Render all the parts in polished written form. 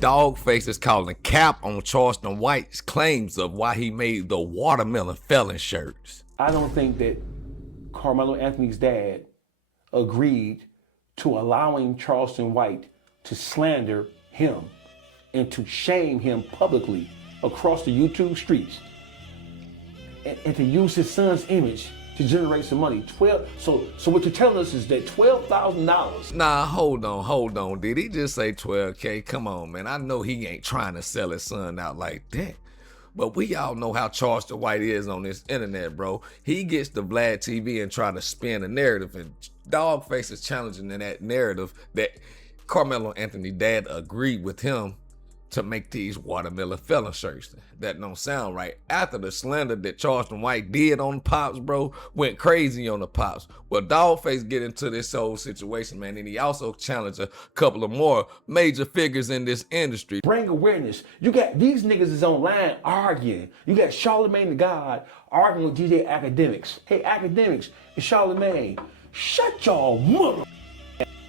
Dawgface is calling cap on Charleston White's claims of why he made the watermelon felon shirts. I don't think that Karmelo Anthony's dad agreed to allowing Charleston White to slander him and to shame him publicly across the YouTube streets and to use his son's image to generate some money. So what you're telling us is that $12,000. Nah, hold on. Did he just say 12K? Come on, man. I know he ain't trying to sell his son out like that. But we all know how Charleston White is on this internet, bro. He gets to Vlad TV and try to spin a narrative, and Dawgface is challenging in that narrative that Karmelo Anthony dad agreed with him to make these watermelon felon shirts. That don't sound right. After the slander that Charleston White did on the Pops, bro, went crazy on the Pops. Well, Dawgface get into this whole situation, man, and he also challenged a couple of more major figures in this industry. Bring awareness. You got these niggas is online arguing. You got Charlemagne the God arguing with DJ Academics. Hey, Academics and Charlemagne, shut y'all mother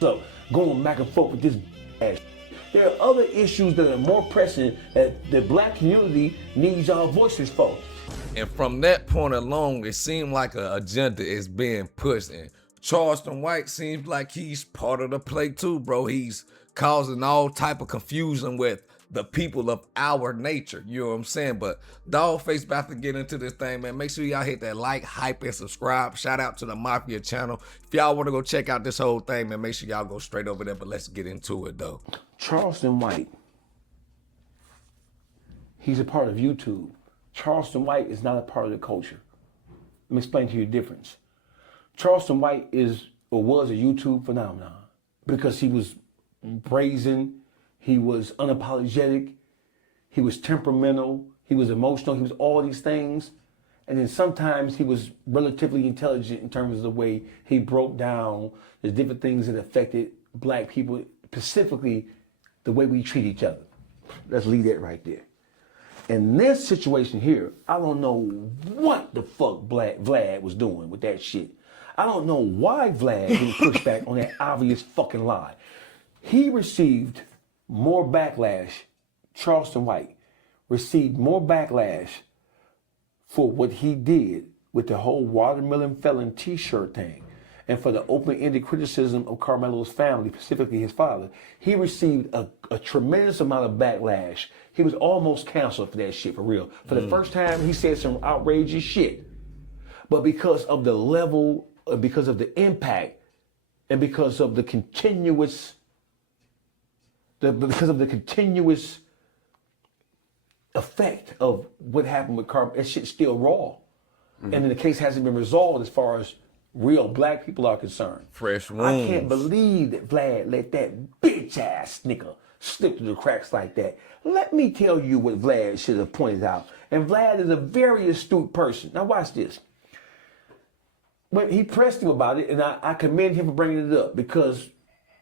up going back and forth with this ass. There are other issues that are more pressing that the black community needs our voices for. And from that point along, it seemed like an agenda is being pushed. And Charleston White seems like he's part of the play too, bro. He's causing all type of confusion with the people of our nature. You know what I'm saying? But Dawgface about to get into this thing, man. Make sure y'all hit that like, hype, and subscribe. Shout out to the Mafia channel. If y'all want to go check out this whole thing, man, make sure y'all go straight over there. But let's get into it, though. Charleston White, he's a part of YouTube. Charleston White is not a part of the culture. Let me explain to you the difference. Charleston White is or was a YouTube phenomenon because he was brazen, he was unapologetic, he was temperamental, he was emotional, he was all these things. And then sometimes he was relatively intelligent in terms of the way he broke down the different things that affected black people, specifically the way we treat each other. Let's leave that right there. In this situation here, I don't know what the fuck Vlad was doing with that shit. I don't know why Vlad didn't push back on that obvious fucking lie. He received more backlash, Charleston White received more backlash for what he did with the whole watermelon felon t-shirt thing and for the open-ended criticism of Karmelo's family, specifically his father. He received a tremendous amount of backlash. He was almost canceled for that shit, for real. For the first time, he said some outrageous shit. But because of the level, because of the impact, and because of the continuous effect of what happened with Karmelo, that shit's still raw. And then the case hasn't been resolved as far as real black people are concerned. Fresh wounds. I can't believe that Vlad let that bitch ass nigga slip through the cracks like that. Let me tell you what Vlad should have pointed out. And Vlad is a very astute person. Now watch this. When he pressed him about it, and I commend him for bringing it up, because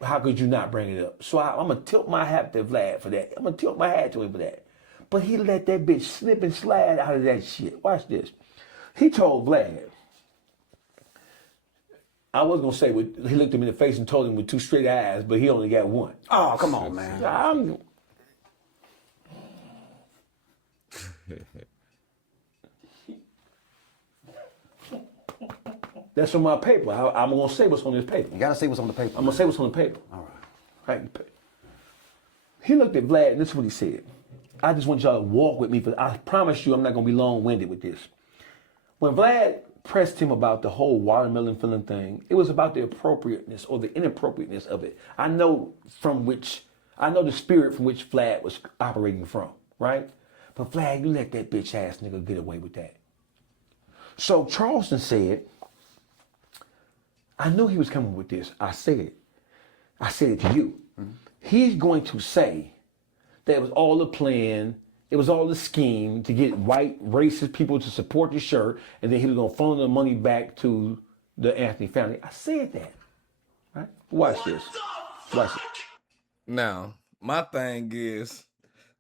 how could you not bring it up? So I'm going to tilt my hat to Vlad for that. I'm going to tilt my hat to him for that. But he let that bitch slip and slide out of that shit. Watch this. He told Vlad, I was going to say, he looked him in the face and told him with two straight eyes, but he only got one. Oh, come on, man. That's on my paper. I'm going to say what's on this paper. You got to say what's on the paper. I'm going to say what's on the paper. All right. He looked at Vlad, and this is what he said. I just want y'all to walk with me, but I promise you I'm not going to be long-winded with this. When Vlad pressed him about the whole watermelon felon thing, it was about the appropriateness or the inappropriateness of it. I know the spirit from which Vlad was operating from, right? But Vlad, you let that bitch ass nigga get away with that. So Charleston said, I knew he was coming with this. I said it to you. Mm-hmm. He's going to say that it was all a plan, it was all a scheme to get white racist people to support the shirt, and then he was going to funnel the money back to the Anthony family. I said that. Right? Watch this. Watch it. Now, my thing is,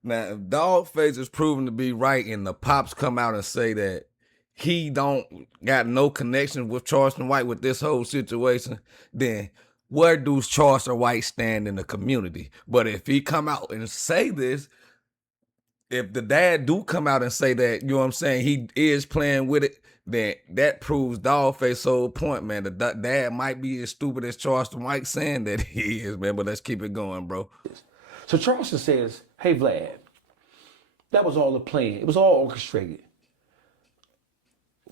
now if Dawgface is proven to be right and the Pops come out and say that he don't got no connection with Charleston White with this whole situation, then where does Charleston White stand in the community? But if he come out and say this, if the dad do come out and say that, you know what I'm saying, he is playing with it, then that proves Dawgface's whole point, man. The dad might be as stupid as Charleston White saying that he is, man, but let's keep it going, bro. So Charleston says, hey, Vlad, that was all a plan. It was all orchestrated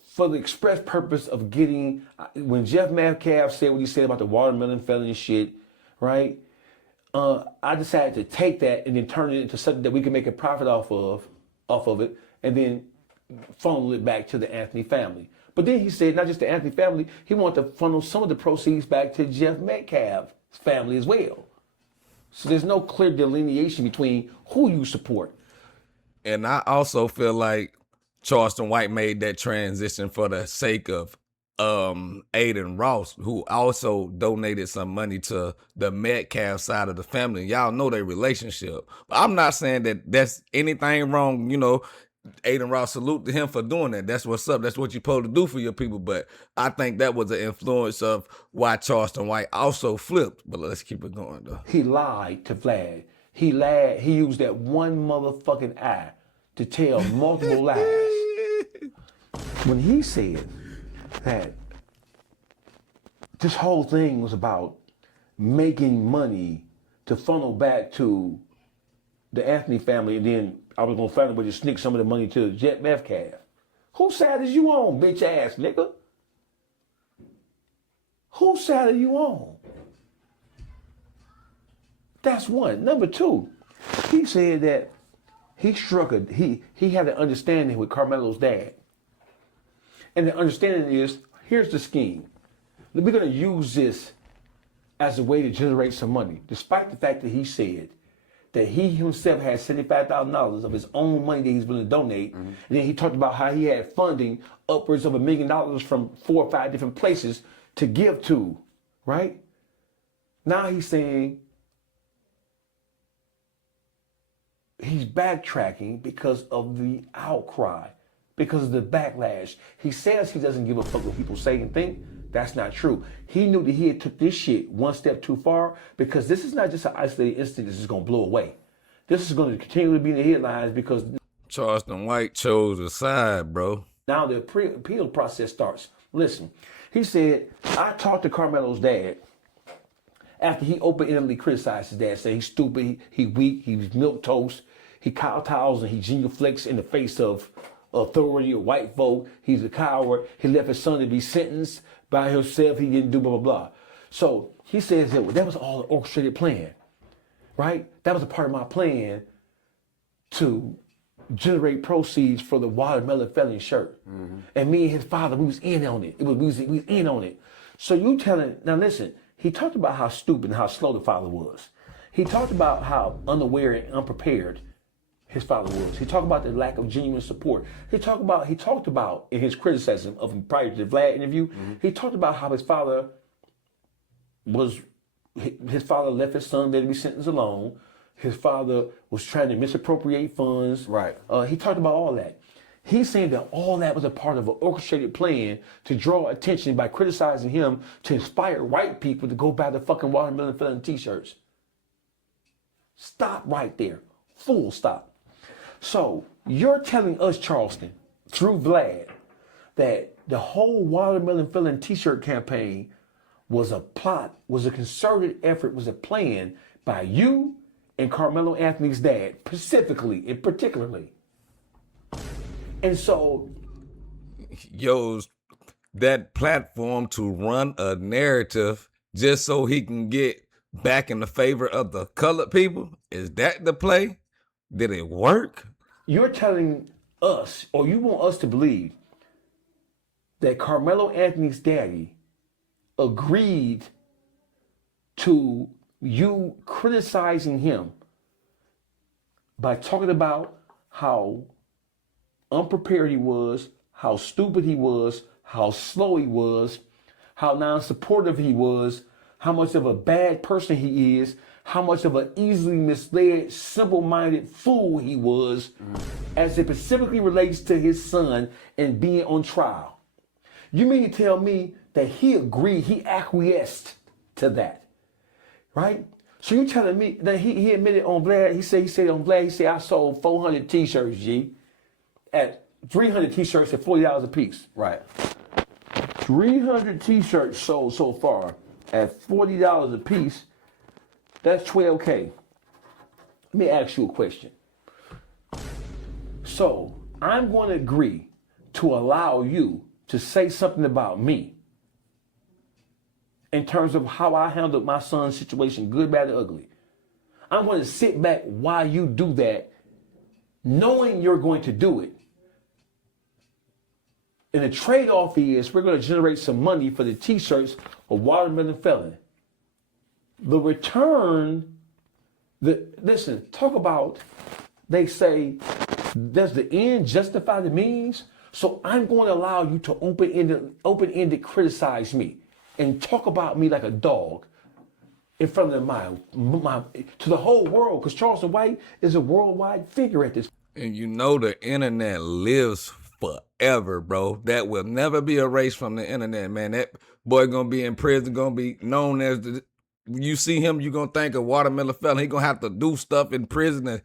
for the express purpose of getting, when Jeff Metcalf said what he said about the watermelon felon shit, right? I decided to take that and then turn it into something that we can make a profit off of it, and then funnel it back to the Anthony family. But then he said, not just the Anthony family, he wanted to funnel some of the proceeds back to Jeff Metcalf's family as well. So there's no clear delineation between who you support. And I also feel like Charleston White made that transition for the sake of Aiden Ross, who also donated some money to the Metcalf side of the family. Y'all know their relationship. But I'm not saying that that's anything wrong, you know. Aiden Ross, salute to him for doing that. That's what's up. That's what you're supposed to do for your people. But I think that was an influence of why Charleston White also flipped. But let's keep it going, though. He lied to Vlad. He lied. He used that one motherfucking eye to tell multiple lies. When he said that this whole thing was about making money to funnel back to the Anthony family, and then I was gonna find a way to sneak some of the money to Jet Metcalf. Whose side is you on, bitch ass nigga? Whose side are you on? That's one. Number two, he said that he had an understanding with Karmelo's dad. And the understanding is, here's the scheme. We're gonna use this as a way to generate some money, despite the fact that he said that he himself had $75,000 of his own money that he's willing to donate. Mm-hmm. And then he talked about how he had funding upwards of $1 million from 4 or 5 different places to give to, right? Now he's saying he's backtracking because of the outcry, because of the backlash. He says he doesn't give a fuck what people say and think. That's not true. He knew that he had took this shit one step too far, because this is not just an isolated incident that's just gonna blow away. This is gonna continue to be in the headlines because Charleston White chose a side, bro. Now the appeal process starts. Listen, he said, I talked to Karmelo's dad after he open-endedly criticized his dad, said he's stupid, he weak, he was milquetoast, he kowtows and he genuflects in the face of authority or white folk. He's a coward. He left his son to be sentenced by himself. He didn't do blah, blah, blah. So he says that was all an orchestrated plan, right? That was a part of my plan to generate proceeds for the watermelon felon shirt. Mm-hmm. And me and his father, we was in on it. We was in on it. So you telling, now listen, he talked about how stupid and how slow the father was. He talked about how unaware and unprepared his father was. He talked about the lack of genuine support. He talked about in his criticism of him prior to the Vlad interview, mm-hmm. he talked about how his father left his son there to be sentenced alone. His father was trying to misappropriate funds. Right. He talked about all that. He's saying that all that was a part of an orchestrated plan to draw attention by criticizing him to inspire white people to go buy the fucking watermelon felon t-shirts. Stop right there. Full stop. So you're telling us, Charleston, through Vlad, that the whole watermelon felon t-shirt campaign was a plot, was a concerted effort, was a plan by you and Karmelo Anthony's dad, specifically and particularly. And so, Yo's that platform to run a narrative just so he can get back in the favor of the colored people? Is that the play? Did it work? You're telling us, or you want us to believe, that Karmelo Anthony's daddy agreed to you criticizing him by talking about how unprepared he was, how stupid he was, how slow he was, how non-supportive he was, how much of a bad person he is, how much of an easily misled, simple-minded fool he was, as it specifically relates to his son and being on trial. You mean to tell me that he agreed, he acquiesced to that? right? So you telling me that he admitted on Vlad, he said on Vlad, he said I sold 400 t-shirts, G, at 300 t-shirts at $40 a piece. Right. 300 t-shirts sold so far at $40 a piece, that's $12K. Let me ask you a question. So I'm going to agree to allow you to say something about me in terms of how I handled my son's situation, good, bad, or ugly. I'm going to sit back while you do that, knowing you're going to do it. And the trade-off is we're going to generate some money for the t-shirts of Watermelon Felon. The return, listen, talk about, they say, does the end justify the means? So I'm going to allow you to open-ended criticize me and talk about me like a dog in front of to the whole world, because Charleston White is a worldwide figure at this. And you know the internet lives forever, bro. That will never be erased from the internet, man. That boy gonna be in prison, gonna be known as you see him, you gonna think of Watermelon Felon. He gonna have to do stuff in prison and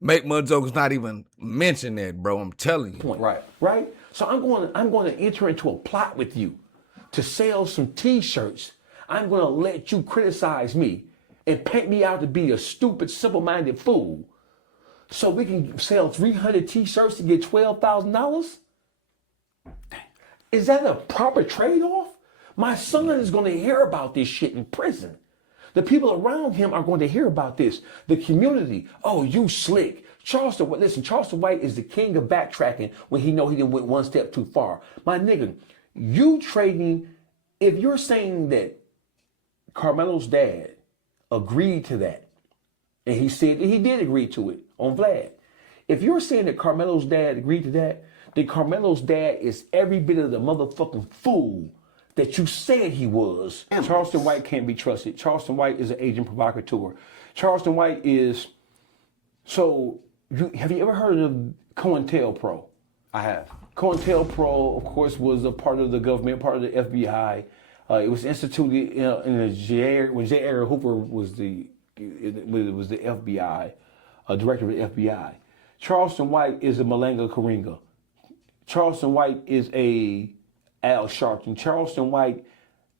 make motherfuckers not even mention that, bro. I'm telling you. Right? So I'm going to enter into a plot with you to sell some t-shirts. I'm going to let you criticize me and paint me out to be a stupid, simple-minded fool so we can sell 300 t-shirts to get $12,000? Is that a proper trade-off? My son is going to hear about this shit in prison. The people around him are going to hear about this. The community, oh, you slick. Charleston White is the king of backtracking when he know he didn't went one step too far. My nigga, you trading, if you're saying that Karmelo's dad agreed to that, and he said that he did agree to it on Vlad. If you're saying that Karmelo's dad agreed to that, then Karmelo's dad is every bit of the motherfucking fool that you said he was. Charleston White can't be trusted. Charleston White is an agent provocateur. Charleston White is, have you ever heard of COINTELPRO? I have. COINTELPRO, of course, was a part of the government, part of the FBI. It was instituted in the when J. Edgar Hoover was the FBI, director of the FBI. Charleston White is a Malanga Karinga. Charleston White is a Al Sharpton. Charleston White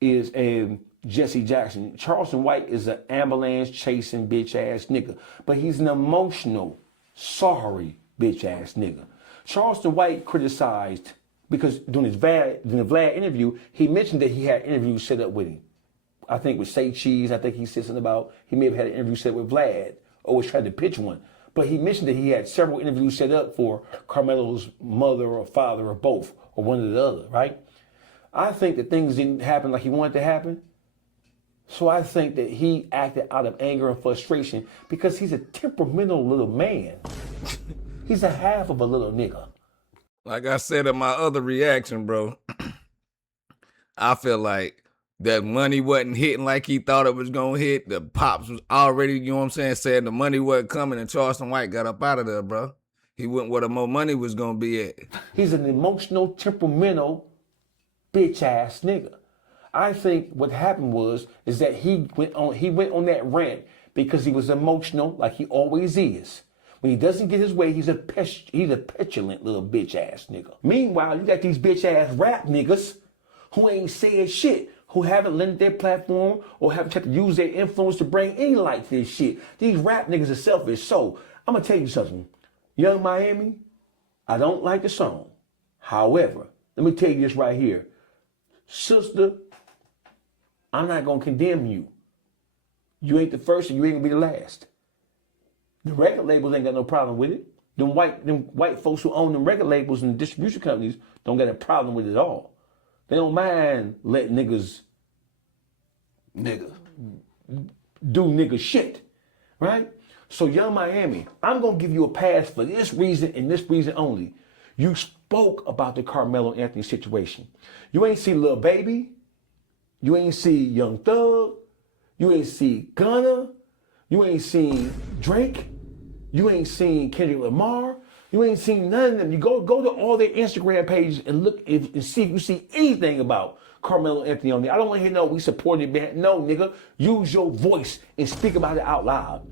is a Jesse Jackson. Charleston White is an ambulance chasing bitch ass nigga. But he's an emotional, sorry bitch ass nigga. Charleston White criticized, because during the Vlad interview, he mentioned that he had interviews set up with him. I think with Say Cheese, I think he said something about, he may have had an interview set with Vlad, or was trying to pitch one. But he mentioned that he had several interviews set up for Karmelo's mother or father or both, or one or the other, right? I think that things didn't happen like he wanted to happen. So I think that he acted out of anger and frustration because he's a temperamental little man. He's a half of a little nigga. Like I said in my other reaction, bro, I feel like that money wasn't hitting like he thought it was going to hit. The Pops was already, you know what I'm saying, saying the money wasn't coming, and Charleston White got up out of there, bro. He went where the more money was going to be at. He's an emotional, temperamental, bitch-ass nigga. I think what happened is that he went on that rant because he was emotional, like he always is. When he doesn't get his way, he's a petulant little bitch-ass nigga. Meanwhile, you got these bitch-ass rap niggas who ain't said shit, who haven't lent their platform or haven't tried to use their influence to bring any light to this shit. These rap niggas are selfish. So, I'm going to tell you something. Young Miami, I don't like the song. However, let me tell you this right here. Sister, I'm not going to condemn you. You ain't the first and you ain't going to be the last. The record labels ain't got no problem with it. Them white folks who own them record labels and distribution companies don't got a problem with it at all. They don't mind letting niggas do nigga shit, right? So Young Miami, I'm going to give you a pass for this reason and this reason only. You spoke about the Karmelo Anthony situation. You ain't see Lil Baby. You ain't see Young Thug. You ain't see Gunna. You ain't seen Drake. You ain't seen Kendrick Lamar. You ain't seen none of them. You go to all their Instagram pages and look and see if you see anything about Karmelo Anthony on there. I don't want to hear no, we supported it. No, nigga, use your voice and speak about it out loud.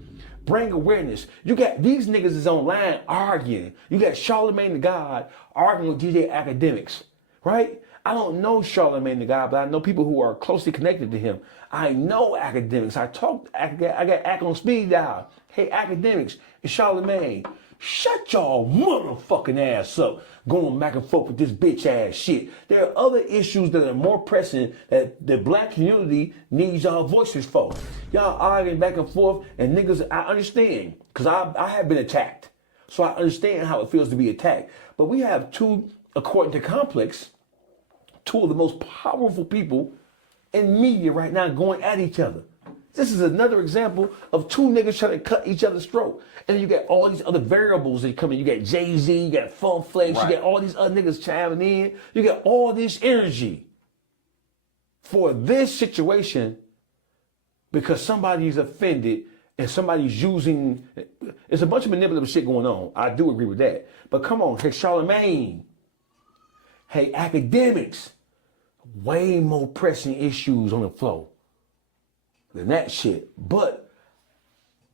Bring awareness. You got these niggas is online arguing. You got Charlemagne the God arguing with DJ Academics, right? I don't know Charlemagne the God, but I know people who are closely connected to him. I know Academics. I got Ack on speed dial. Hey, Academics, it's Charlemagne. Shut y'all motherfucking ass up going back and forth with this bitch ass shit. There are other issues that are more pressing that the black community needs y'all voices for. Y'all arguing back and forth, and niggas, I understand, because I have been attacked. So I understand how it feels to be attacked. But we have two, according to Complex, two of the most powerful people in media right now going at each other. This is another example of two niggas trying to cut each other's throat. And then you got all these other variables that come in. You got Jay-Z, you got Funk Flex, right. You got all these other niggas chiming in. You got all this energy for this situation because somebody's offended and somebody's using, it's a bunch of manipulative shit going on. I do agree with that. But come on, hey, Charlemagne, hey, Academics, way more pressing issues on the floor than that shit. But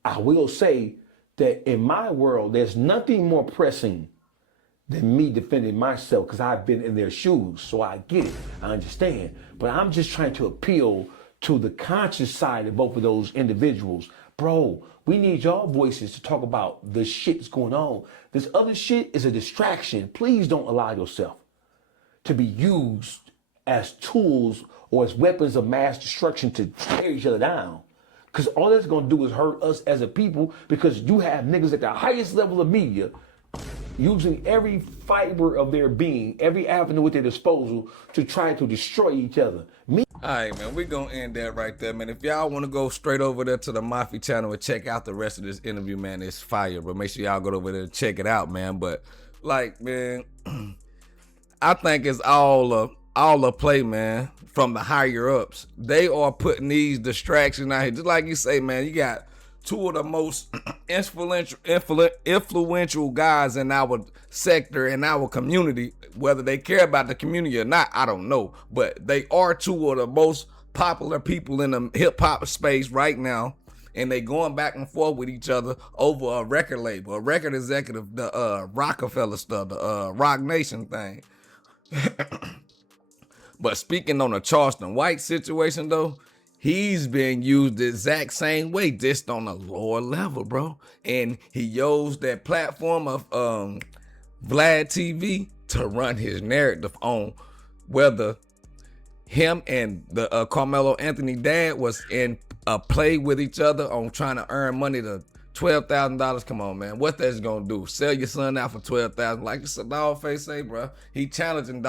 I will say that in my world, there's nothing more pressing than me defending myself because I've been in their shoes. So I get it. I understand. But I'm just trying to appeal to the conscious side of both of those individuals. Bro, we need y'all voices to talk about the shit that's going on. This other shit is a distraction. Please don't allow yourself to be used as tools or as weapons of mass destruction to tear each other down. Because all that's going to do is hurt us as a people because you have niggas at the highest level of media using every fiber of their being, every avenue at their disposal to try to destroy each other. All right, man, we're going to end that right there, man. If y'all want to go straight over there to the Mafia channel and check out the rest of this interview, man, it's fire. But make sure y'all go over there and check it out, man. But, like, man, I think it's all a play, man, from the higher ups. They are putting these distractions out here. Just like you say, man, you got two of the most influential guys in our sector, in our community. Whether they care about the community or not, I don't know. But they are two of the most popular people in the hip-hop space right now. And they going back and forth with each other over a record label, a record executive, the Rockefeller stuff, the Rock Nation thing. But speaking on the Charleston White situation, though, he's being used the exact same way, just on a lower level, bro. And he used that platform of Vlad TV to run his narrative on whether him and the Karmelo Anthony dad was in a play with each other on trying to earn money to $12,000. Come on, man. What that's gonna do? Sell your son out for $12,000? Like it's a Dawgface say, bro. He challenging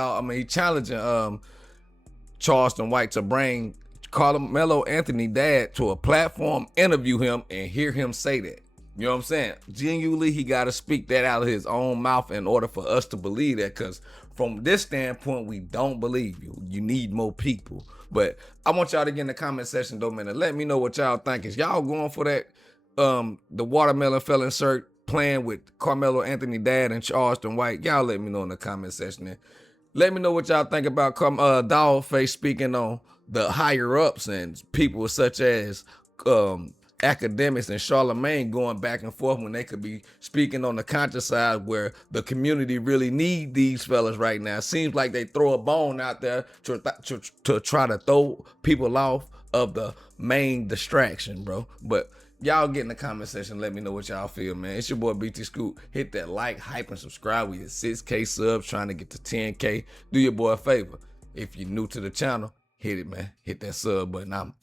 Charleston White to bring Karmelo Anthony dad to a platform, interview him, and hear him say that. You know what I'm saying? Genuinely, he got to speak that out of his own mouth in order for us to believe that, because from this standpoint, we don't believe you. You need more people. But I want y'all to get in the comment section, though, man, and let me know what y'all think. Is y'all going for that, the Watermelon Felon shirt playing with Karmelo Anthony dad and Charleston White? Y'all let me know in the comment section there. Let me know what y'all think about Dawgface speaking on the higher ups and people such as Academics and Charlemagne going back and forth when they could be speaking on the conscious side where the community really need these fellas right now. Seems like they throw a bone out there to try to throw people off of the main distraction, bro. But y'all get in the comment section. Let me know what y'all feel, man. It's your boy BT Scoop. Hit that like, hype, and subscribe. We at 6K subs, trying to get to 10K. Do your boy a favor. If you're new to the channel, hit it, man. Hit that sub button. I'm